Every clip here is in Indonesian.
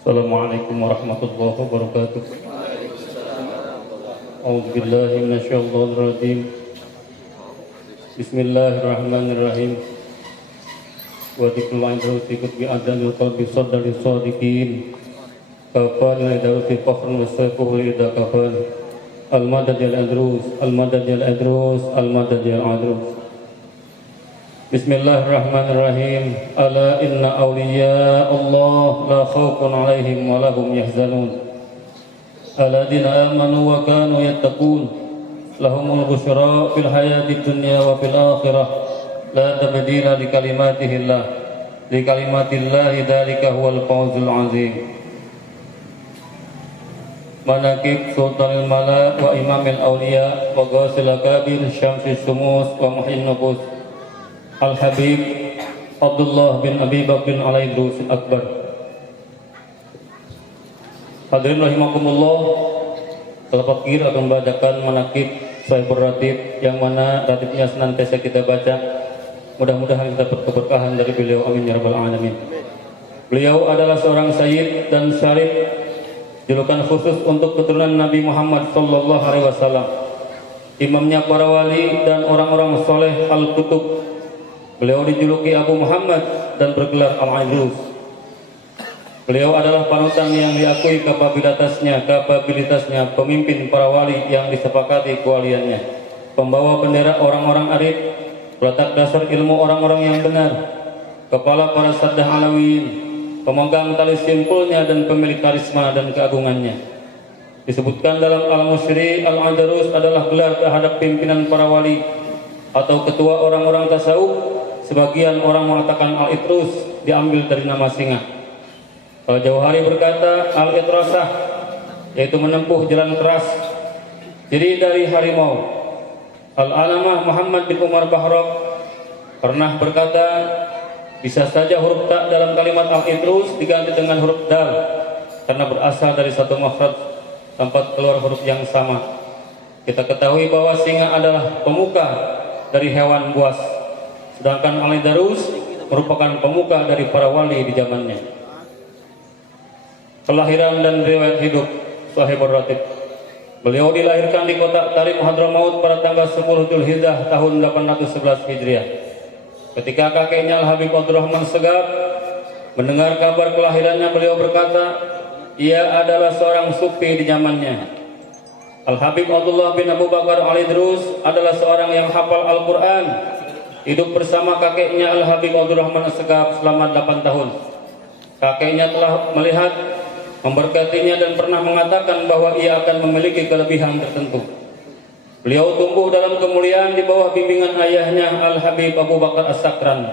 Assalamualaikum warahmatullahi wabarakatuh. A'udzubillahi minasyaitonir rajim. Bismillahirrahmanirrahim. Wa dzikrul indahu tikut bi adamil qalbi sadri sadiqin. Kafana daru fi qafrun wasaqul ida kafan. Al-madad al-adrus, al-madad al-adrus, al-madad al-adrus. Bismillahirrahmanirrahim. Ala inna awliya Allah la khawfun alaihim wa lahum yahzanun. Alladhina amanu wa kanu yattaqun. Lahumul busyra fil hayati dunya wa fil akhirah. La tabdila li kalimatihillah. Li kalimatillahi dzalika huwal fawzul azim. Manaqib sultanil mala wa imamil awliya wa ghasil akabir syamsis sumus wa muhyin nufus. Al-Habib Abdullah bin Abi Bakr bin Al-Idrus Akbar. Hadirin rahimakumullah, Al-Fakir akan membacakan manaqib Sahibur Ratib yang mana ratibnya senantiasa kita baca. Mudah-mudahan kita dapat keberkahan dari beliau, amin ya rabbal alamin. Beliau adalah seorang sayyid dan syarif, julukan khusus untuk keturunan Nabi Muhammad sallallahu alaihi wasallam, imamnya para wali dan orang-orang soleh al-kutub. Beliau dijuluki Abu Muhammad dan bergelar Al-Idrus. Beliau adalah panutan yang diakui kapabilitasnya pemimpin para wali yang disepakati kewaliannya, pembawa bendera orang-orang arif, peletak dasar ilmu orang-orang yang benar, kepala para saddah alawiyin, pemegang tali simpulnya dan pemilik karisma dan keagungannya. Disebutkan dalam Al-Musyri, Al-Andalus adalah gelar terhadap pimpinan para wali atau ketua orang-orang tasawuf. Sebagian orang mengatakan Al-Idrus diambil dari nama singa. Al-Jauhari berkata Al-Idrasah, yaitu menempuh jalan keras, jadi dari harimau. Al-Alamah Muhammad bin Umar Bahrok pernah berkata, bisa saja huruf ta dalam kalimat Al-Idrus diganti dengan huruf dal karena berasal dari satu makhraj, tempat keluar huruf yang sama. Kita ketahui bahwa singa adalah pemuka dari hewan buas, sedangkan Al-Idrus merupakan pemuka dari para wali di zamannya. Kelahiran dan riwayat hidup Sahibur Ratib. Beliau dilahirkan di kota Tarim Hadramaut pada tanggal 10 Dzulhijjah tahun 811 Hijriah. Ketika kakeknya Al-Habib Abdurrahman Segaf mendengar kabar kelahirannya, beliau berkata, ia adalah seorang sufi di zamannya. Al-Habib Abdullah bin Abu Bakar Al-Idrus adalah seorang yang hafal Al-Quran, hidup bersama kakeknya Al-Habib Abdurrahman Segaf selama 8 tahun. Kakeknya telah melihat, memberkatinya dan pernah mengatakan bahwa ia akan memiliki kelebihan tertentu. Beliau tumbuh dalam kemuliaan di bawah bimbingan ayahnya Al-Habib Abu Bakar As-Sakran.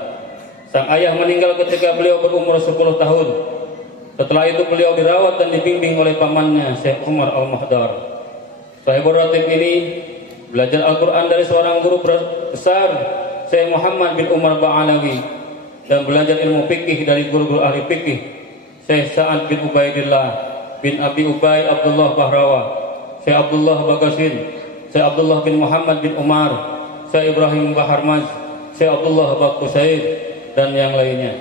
Sang ayah meninggal ketika beliau berumur 10 tahun. Setelah itu beliau dirawat dan dibimbing oleh pamannya Syekh Umar Al-Mahdar. Sahibur Ratib ini belajar Al-Quran dari seorang guru besar, Syekh Muhammad bin Umar Ba'alawi, dan belajar ilmu fikih dari guru-guru ahli fikih, Syekh Sa'ad bin Ubaidillah bin Abi Ubay Abdullah Bahrawa, Syekh Abdullah Bagasin, Syekh Abdullah bin Muhammad bin Umar, Syekh Ibrahim Baharmaz, Syekh Abdullah Bakusaid, dan yang lainnya.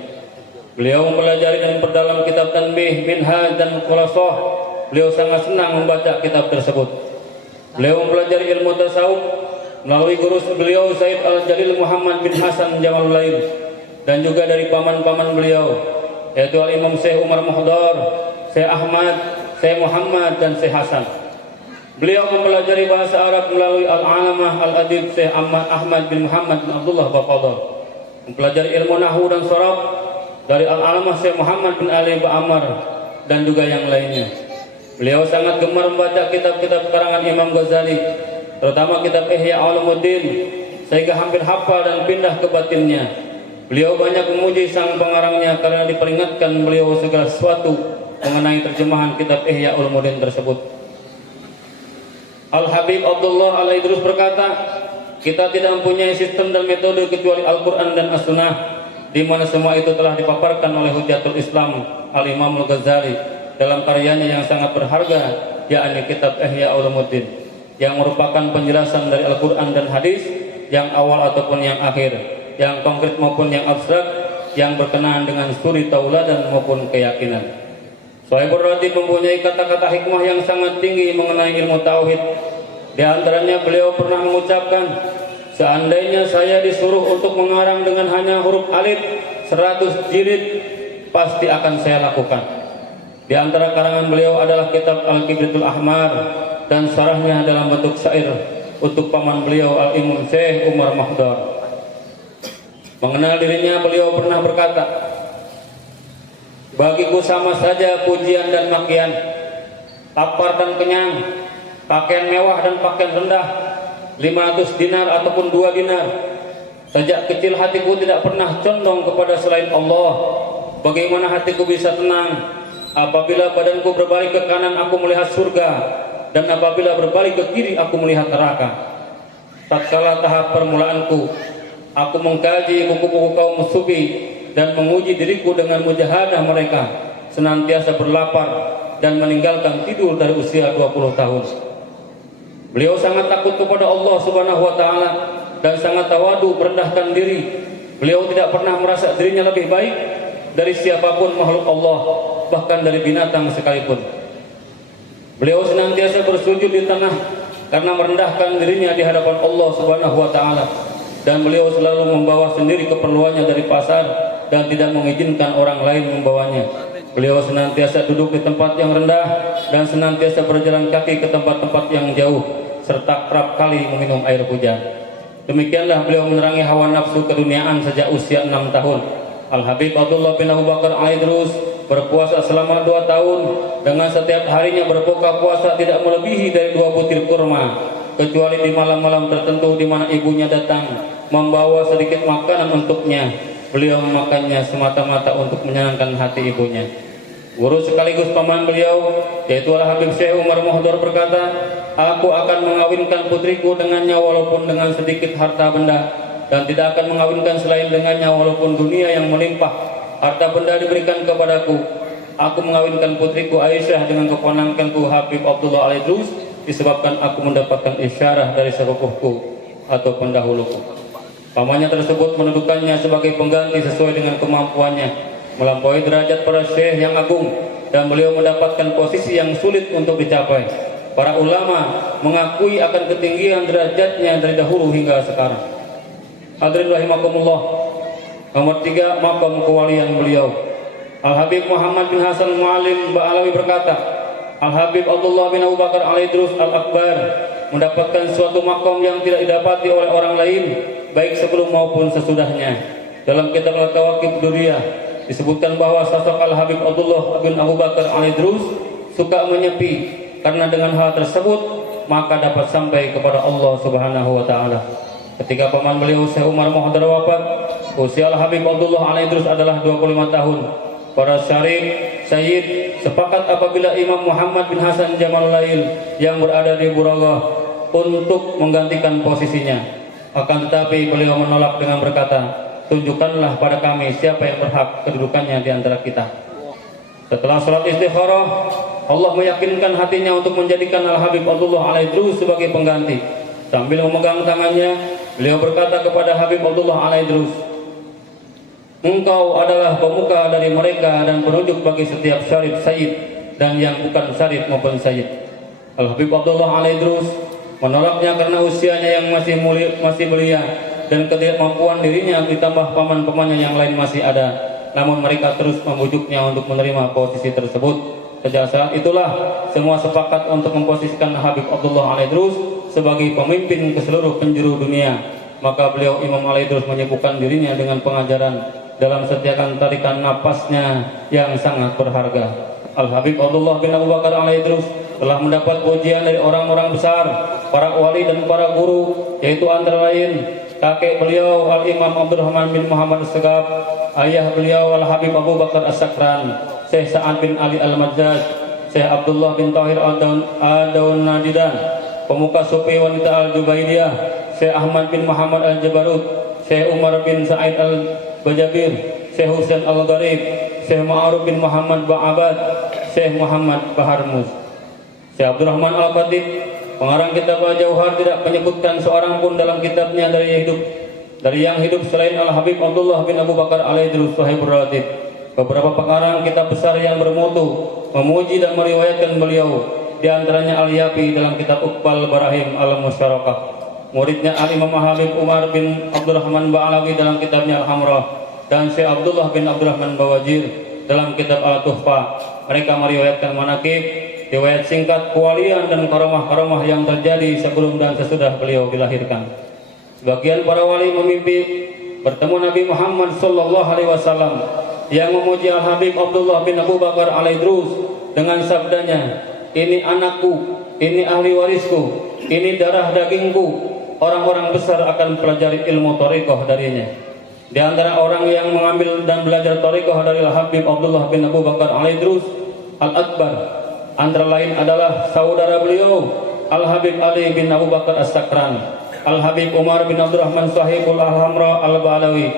Beliau mempelajari dan memperdalam kitab Tanbih, Minhaj, dan Khulasah. Beliau sangat senang membaca kitab tersebut. Beliau mempelajari ilmu tasawuf melalui guru beliau Said Al-Jalil Muhammad bin Hasan Jamalulail, dan juga dari paman-paman beliau, yaitu Al-Imam Syekh Umar Muhdar, Syekh Ahmad, Syekh Muhammad, dan Syekh Hasan. Beliau mempelajari bahasa Arab melalui Al-Alamah Al-Adib Syekh Ahmad bin Muhammad bin Abdullah Bafadal, mempelajari ilmu Nahwu dan Sharaf dari Al-Alamah Syekh Muhammad bin Ali Ba'amar, dan juga yang lainnya. Beliau sangat gemar membaca kitab-kitab karangan Imam Ghazali, terutama kitab Ihya Ulumuddin, sehingga hampir hafal dan pindah ke batinnya. Beliau banyak memuji sang pengarangnya karena diperingatkan beliau segala sesuatu mengenai terjemahan kitab Ihya Ulumuddin tersebut. Al-Habib Abdullah Al-Idrus berkata, kita tidak mempunyai sistem dan metode kecuali Al-Quran dan As-Sunnah, di mana semua itu telah dipaparkan oleh Hujjatul Islam Al-Imam Al-Ghazali dalam karyanya yang sangat berharga, yakni kitab Ihya Ulumuddin, yang merupakan penjelasan dari Al-Quran dan hadis yang awal ataupun yang akhir, yang konkret maupun yang abstrak, yang berkenaan dengan studi tauladan maupun keyakinan. Sahibur Ratib mempunyai kata-kata hikmah yang sangat tinggi mengenai ilmu tauhid. Di antaranya beliau pernah mengucapkan, seandainya saya disuruh untuk mengarang dengan hanya huruf alif 100 jilid, pasti akan saya lakukan. Di antara karangan beliau adalah kitab Al-Kibritul Ahmar dan syarahnya dalam bentuk syair untuk paman beliau Al-Imam Syekh Umar Mahdar. Mengenal dirinya, beliau pernah berkata, bagiku sama saja pujian dan makian, lapar dan kenyang, pakaian mewah dan pakaian rendah, 500 dinar ataupun 2 dinar. Sejak kecil hatiku tidak pernah condong kepada selain Allah. Bagaimana hatiku bisa tenang apabila badanku berbalik ke kanan aku melihat surga, dan apabila berbalik ke kiri aku melihat neraka. Tatkala tahap permulaanku, aku mengkaji buku-buku kaum sufi dan menguji diriku dengan mujahadah mereka, senantiasa berlapar dan meninggalkan tidur dari usia 20 tahun. Beliau sangat takut kepada Allah Subhanahu wa taala dan sangat tawadu, merendahkan diri. Beliau tidak pernah merasa dirinya lebih baik dari siapapun makhluk Allah, bahkan dari binatang sekalipun. Beliau senantiasa bersujud di tanah karena merendahkan dirinya di hadapan Allah Subhanahu wa taala, dan beliau selalu membawa sendiri keperluannya dari pasar dan tidak mengizinkan orang lain membawanya. Beliau senantiasa duduk di tempat yang rendah dan senantiasa berjalan kaki ke tempat-tempat yang jauh, serta kerap kali meminum air hujan. Demikianlah beliau menerangi hawa nafsu keduniaan sejak usia 6 tahun. Al-Habib Abdullah bin Abu Bakar Al-Idrus berpuasa selama 2 tahun dengan setiap harinya berbuka puasa tidak melebihi dari 2 butir kurma, kecuali di malam-malam tertentu di mana ibunya datang membawa sedikit makanan untuknya. Beliau memakannya semata-mata untuk menyenangkan hati ibunya. Guru sekaligus paman beliau, yaitu Al-Habib Syekh Umar Mahdar berkata, aku akan mengawinkan putriku dengannya walaupun dengan sedikit harta benda, dan tidak akan mengawinkan selain dengannya walaupun dunia yang melimpah harta benda diberikan kepadaku. Aku mengawinkan putriku Aisyah dengan keponakanku Habib Abdullah Al-Idrus disebabkan aku mendapatkan isyarah dari sepupuku atau pendahuluku. Pamannya tersebut mendudukannya sebagai pengganti sesuai dengan kemampuannya, melampaui derajat para syekh yang agung, dan beliau mendapatkan posisi yang sulit untuk dicapai. Para ulama mengakui akan ketinggian derajatnya dari dahulu hingga sekarang. Hadirin rahimakumullah. Nomor 3, makam kewalian beliau. Al-Habib Muhammad bin Hasan Mu'alim Ba'alawi berkata, Al-Habib Abdullah bin Abu Bakar Al-Idrus Al-Akbar mendapatkan suatu makam yang tidak didapati oleh orang lain, baik sebelum maupun sesudahnya. Dalam kitab Al-Tawaqib Duriyah disebutkan bahwa sosok Al-Habib Abdullah bin Abu Bakar Al-Idrus suka menyepi, karena dengan hal tersebut maka dapat sampai kepada Allah Subhanahu wa taala. Ketika paman beliau Syekh Umar Mahdar wafat, usia Al-Habib Abdullah Al-Idrus adalah 25 tahun. Para syarif Sayyid sepakat apabila Imam Muhammad bin Hasan Jamal Lail yang berada di Buragah untuk menggantikan posisinya. Akan tetapi beliau menolak dengan berkata, tunjukkanlah pada kami siapa yang berhak kedudukannya di antara kita. Setelah salat istikharah, Allah meyakinkan hatinya untuk menjadikan Al-Habib Abdullah Al-Idrus sebagai pengganti. Sambil memegang tangannya, beliau berkata kepada Habib Abdullah Al-Idrus, engkau adalah pemuka dari mereka dan penunjuk bagi setiap syarif Sayyid dan yang bukan syarif maupun Sayyid. Al-Habib Abdullah Al-Idrus menolaknya karena usianya yang masih belia dan ketidakmampuan dirinya, ditambah paman-pamannya yang lain masih ada. Namun mereka terus membujuknya untuk menerima posisi tersebut. Sejak saat itulah semua sepakat untuk memposisikan Habib Abdullah Al-Idrus sebagai pemimpin ke seluruh penjuru dunia. Maka beliau Imam Al-Idrus menyibukkan dirinya dengan pengajaran dalam setiap tarikan napasnya yang sangat berharga. Al-Habib Abdullah bin Abu Bakar Al-Idrus telah mendapat pujian dari orang-orang besar, para wali dan para guru, yaitu antara lain kakek beliau Al-Imam Abdurrahman bin Muhammad As-Segaf, ayah beliau Al-Habib Abu Bakar As-Sakran, Syekh Sa'ad bin Ali Al-Madzaj, Syekh Abdullah bin Tahir Al-Daun Nadidan, pemuka sufi wanita Al-Jubaidiyah, Syekh Ahmad bin Muhammad Al-Jabarut, Syekh Umar bin Sa'id Al-Bajabir, Syekh Husain Al-Gharib, Syekh Ma'aruf bin Muhammad Ba'abad, Syekh Muhammad Baharmus. Syekh Abdurrahman Al-Khatib, pengarang kitab Al-Jauhar, tidak menyebutkan seorang pun dalam kitabnya dari yang hidup selain Al-Habib Abdullah bin Abu Bakar Al-Idrus Sahibur Ratib. Beberapa pengarang kitab besar yang bermutu memuji dan meriwayatkan beliau, di antaranya Al-Yafi dalam kitab Uqbal Barahim Al-Musyarakah, muridnya Al-Imam Habib Umar bin Abdurrahman Ba'alawi dalam kitabnya Al-Hamrah, dan Syekh Abdullah bin Abdurrahman Bawajir dalam kitab Al-Tuhfa. Mereka meriwayatkan manaqib, riwayat singkat kewalian dan karamah-karamah yang terjadi sebelum dan sesudah beliau dilahirkan. Sebagian para wali memimpi bertemu Nabi Muhammad sallallahu alaihi wasallam yang memuji Al-Habib Abdullah bin Abu Bakar Al-Idrus dengan sabdanya, "Ini anakku, ini ahli warisku, ini darah dagingku. Orang-orang besar akan pelajari ilmu thariqah darinya." Di antara orang yang mengambil dan belajar thariqah dari Al-Habib Abdullah bin Abu Bakar Al-Idrus Al-Akbar antara lain adalah saudara beliau Al-Habib Ali bin Abu Bakar As-Sakran, Al-Habib Umar bin Abdurrahman Sahibul Al-Hamra Al-Ba'alawi,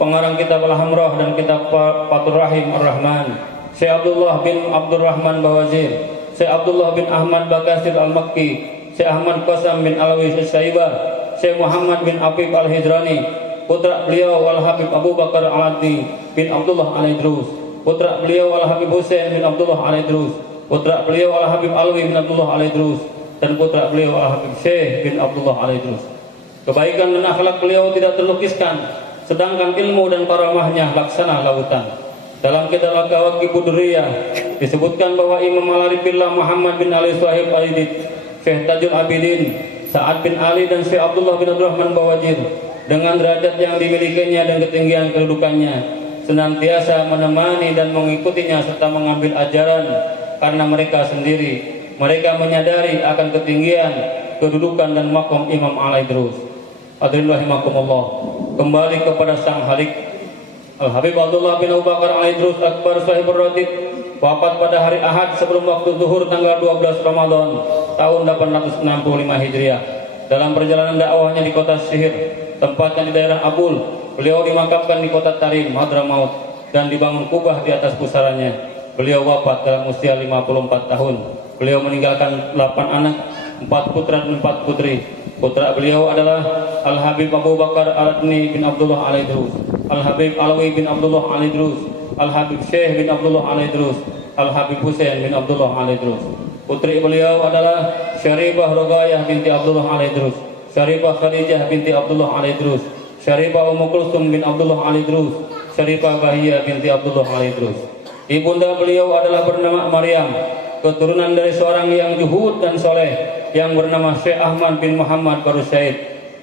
pengarang kitab Al-Hamrah dan kitab Fathur Rahim Ar-Rahman, Syekh Abdullah bin Abdurrahman Bawazir, Syekh Abdullah bin Ahmad Bakasir Al-Makki, Syekh Ahmad Qasam bin Alawi Syaibah, Syekh Muhammad bin Afif Al-Hijrani, putra beliau Al-Habib Abu Bakar Al-Adi bin Abdullah Al-Idrus, putra beliau Al-Habib Husain bin Abdullah Al-Idrus, putra beliau Al-Habib Alwi bin Abdullah Al-Idrus, dan putra beliau Al-Habib Syekh bin Abdullah Al-Idrus. Kebaikan dan akhlak beliau tidak terlukiskan, sedangkan ilmu dan karamahnya laksana lautan. Dalam kitab Al-Kawakib Buduriyah disebutkan bahwa Imam Al-Arifillah Muhammad bin Ali Sahib Al-Idid, Syekh Tajul Abidin, Sa'ad bin Ali, dan Syekh Abdullah bin Abdurrahman Bawajir dengan derajat yang dimilikinya dan ketinggian kedudukannya senantiasa menemani dan mengikutinya serta mengambil ajaran karena mereka sendiri. Mereka menyadari akan ketinggian, kedudukan dan makom Imam Al-Idrus. Hadirin rahimakumullah, kembali kepada sang Halik. Al-Habib Abdullah bin Abu Bakar Al-Idrus Akbar Sahibur Ratib wafat pada hari Ahad sebelum waktu zuhur tanggal 12 Ramadan tahun 865 Hijriah. Dalam perjalanan dakwahnya di kota Sihir, tempatnya di daerah Abul, beliau dimakamkan di kota Tarim, Hadramaut, dan dibangun kubah di atas pusarannya. Beliau wafat dalam usia 54 tahun. Beliau meninggalkan 8 anak, 4 putra dan 4 putri. Putra beliau adalah Al-Habib Abu Bakar Al-Adni bin Abdullah Al-Idrus, Al-Habib Alwi bin Abdullah Al-Idrus, Al-Habib Syekh bin Abdullah Al-Idrus, Al-Habib Husain bin Abdullah Al-Idrus. Putri beliau adalah Syarifah Rogayah binti Abdullah Al-Idrus, Syarifah Khadijah binti Abdullah Al-Idrus, Syarifah Ummu Kulsum bin Abdullah Al-Idrus, Syarifah Bahiyah binti Abdullah Al-Idrus. Ibunda beliau adalah bernama Maryam, keturunan dari seorang yang juhud dan soleh yang bernama Syekh Ahmad bin Muhammad Baru Syahid.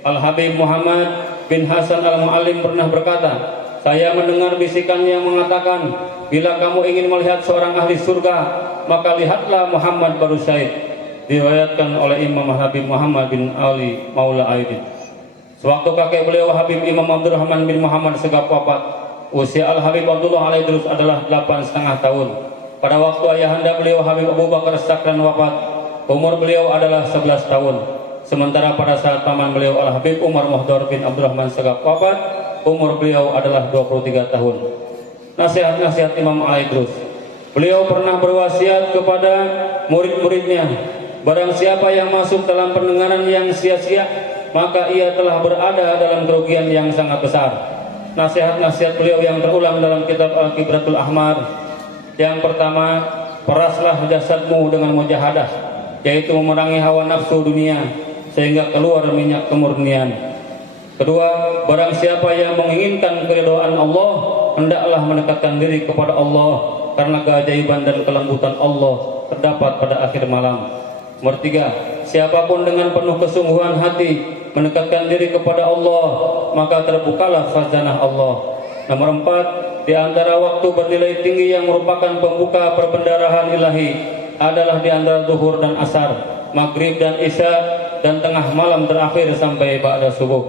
Al-Habib Muhammad bin Hasan Al-Mu'allim pernah berkata, "Saya mendengar bisikan yang mengatakan, bila kamu ingin melihat seorang ahli surga, maka lihatlah Muhammad Baru Syahid." Diriwayatkan oleh Imam Habib Muhammad bin Ali Maula Aidin. Sewaktu kakek beliau Habib Imam Abdurrahman bin Muhammad Segaf wafat, usia Al-Habib Abdullah Al-Idrus adalah 8,5 tahun. Pada waktu ayahanda beliau Habib Abu Bakar Sakran wafat, umur beliau adalah 11 tahun. Sementara pada saat paman beliau Al-Habib Umar Muhdar bin Abdurrahman Segaf wafat, umur beliau adalah 23 tahun. Nasihat-nasihat Imam Al-Idrus. Beliau pernah berwasiat kepada murid-muridnya, barang siapa yang masuk dalam pendengaran yang sia-sia, maka ia telah berada dalam kerugian yang sangat besar. Nasihat-nasihat beliau yang terulang dalam kitab Al-Kibratul Ahmar. Yang pertama, peraslah jasadmu dengan mujahadah, yaitu memerangi hawa nafsu dunia sehingga keluar minyak kemurnian. Kedua, barang siapa yang menginginkan keridhaan Allah, hendaklah mendekatkan diri kepada Allah, karena keajaiban dan kelembutan Allah terdapat pada akhir malam. Nomor 3, siapapun dengan penuh kesungguhan hati mendekatkan diri kepada Allah, maka terbukalah khazanah Allah. Nomor 4, di antara waktu bernilai tinggi yang merupakan pembuka perbendarahan ilahi adalah di antara zuhur dan asar, maghrib dan isya, dan tengah malam terakhir sampai ba'da subuh.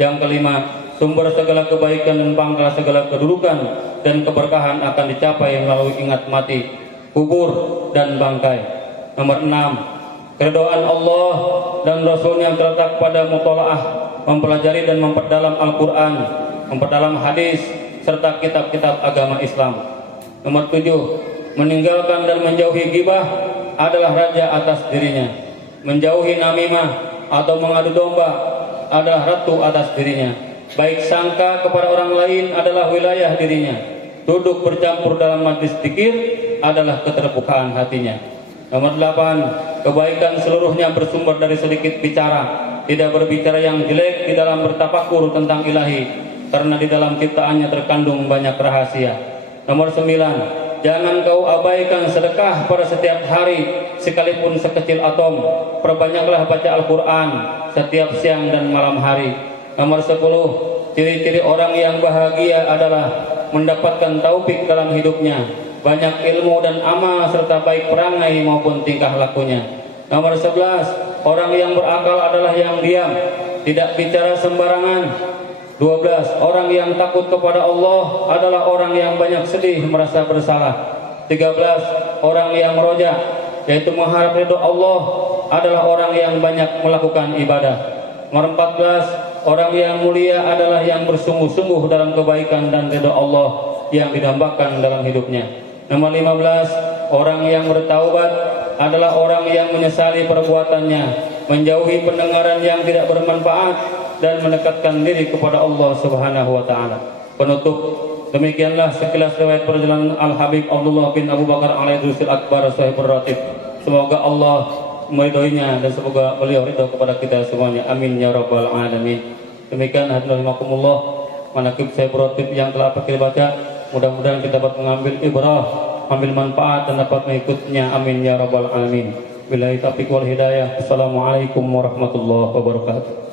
Yang kelima, sumber segala kebaikan dan pangkal segala kedudukan dan keberkahan akan dicapai melalui ingat mati, kubur, dan bangkai. Nomor 6, keridhaan Allah dan Rasul yang terletak pada mutalaah, mempelajari dan memperdalam Al-Quran, memperdalam hadis, serta kitab-kitab agama Islam. Nomor 7, meninggalkan dan menjauhi ghibah adalah raja atas dirinya. Menjauhi namimah atau mengadu domba adalah ratu atas dirinya. Baik sangka kepada orang lain adalah wilayah dirinya. duduk bercampur dalam majlis zikir adalah keterbukaan hatinya. Nomor 8, kebaikan seluruhnya bersumber dari sedikit bicara, tidak berbicara yang jelek di dalam bertafakur tentang ilahi, karena di dalam ciptaannya terkandung banyak rahasia. Nomor 9, jangan kau abaikan sedekah pada setiap hari sekalipun sekecil atom. Perbanyaklah baca Al-Quran setiap siang dan malam hari. Nomor 10, ciri-ciri orang yang bahagia adalah mendapatkan taufik dalam hidupnya, banyak ilmu dan amal serta baik perangai maupun tingkah lakunya. Nomor 11, orang yang berakal adalah yang diam, tidak bicara sembarangan. 12, orang yang takut kepada Allah adalah orang yang banyak sedih merasa bersalah. 13, orang yang roja, yaitu mengharap ridho Allah, adalah orang yang banyak melakukan ibadah. Nomor 14, orang yang mulia adalah yang bersungguh-sungguh dalam kebaikan dan ridho Allah yang didambakan dalam hidupnya. Nomor 15, orang yang bertaubat adalah orang yang menyesali perbuatannya, menjauhi pendengaran yang tidak bermanfaat, dan mendekatkan diri kepada Allah Subhanahu wa taala. Penutup, demikianlah sekilas riwayat perjalanan Al-Habib Abdullah bin Abu Bakar Al-Idrisil Akbar Sahibur Ratib. Semoga Allah meridhoinya dan semoga beliau ridho kepada kita semuanya. Amin ya rabbal alamin. Demikian hadirin rahimakumullah, manaqib Sahibur Ratib yang telah kita baca. Mudah-mudahan kita dapat mengambil ibrah, ambil manfaat dan dapat mengikutnya. Amin ya rabbal alamin. Billahi taufiq wal hidayah. Assalamualaikum warahmatullahi wabarakatuh.